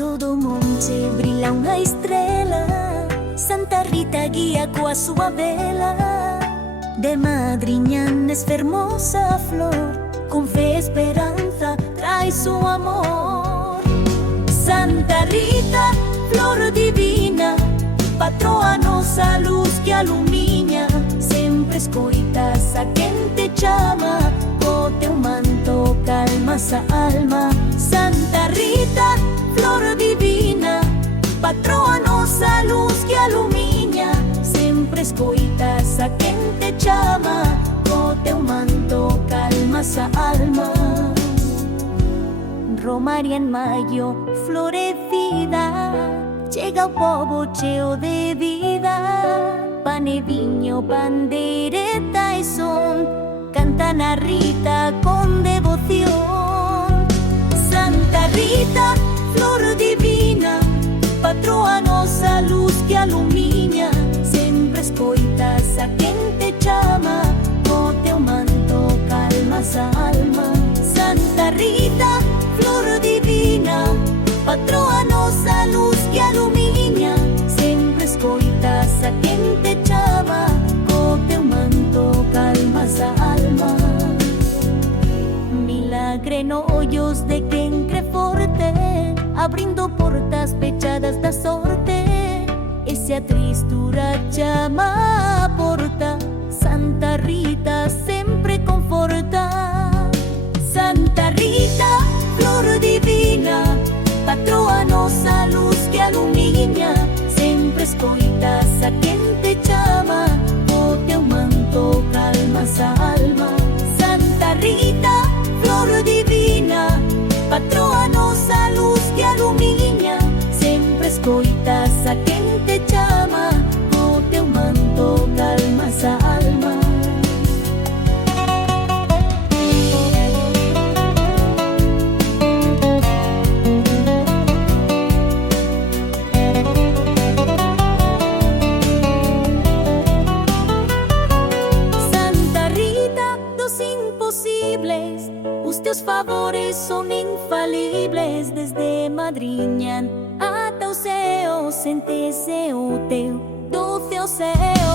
todo monte brilla uma estrela. Santa Rita guía coa sua vela. De madrinha nesta hermosa flor, com fé e esperança traz su amor. Santa Rita, flor divina, patroa nossa luz que alumina. Sempre escoitas a quem te chama, o teu manto calmas a alma. Santa Rita, flor divina, patroa nossa luz que alumina. Sempre escoitas a quem te chama, o teu manto calmas a alma. Romaria en mayo florecida, chega o povo cheo de vida. Pan e vinho, pandeireta e son, cantan a Rita con devoción. Santa Rita, flor divina, patroa nossa luz que alumina. Sempre escoitas a quen te chama, o teu manto calmas a alma. Santa Rita, flor divina, patroa nossa luz que alumina. Sempre escoitas a quen te chama, o teu manto calmas a alma. Milagre en ollos de quen cree forte, abrindo portas pechadas da sorte. E se a tristura chama a porta, Santa Rita sempre conforta. Santa Rita, flor divina, patroa nossa luz que alumina. Sempre escoitas a quen te chama, o teu manto calmas a alma. Santa Rita, flor divina, patroa nossa luz que alumina. Sempre escoitas a quen te chama, o teu manto calmas a alma. Santa Rita dos imposibles, os teus favores são infalibles. Desde madrinha ata o céu, sentece o teu doce o céu.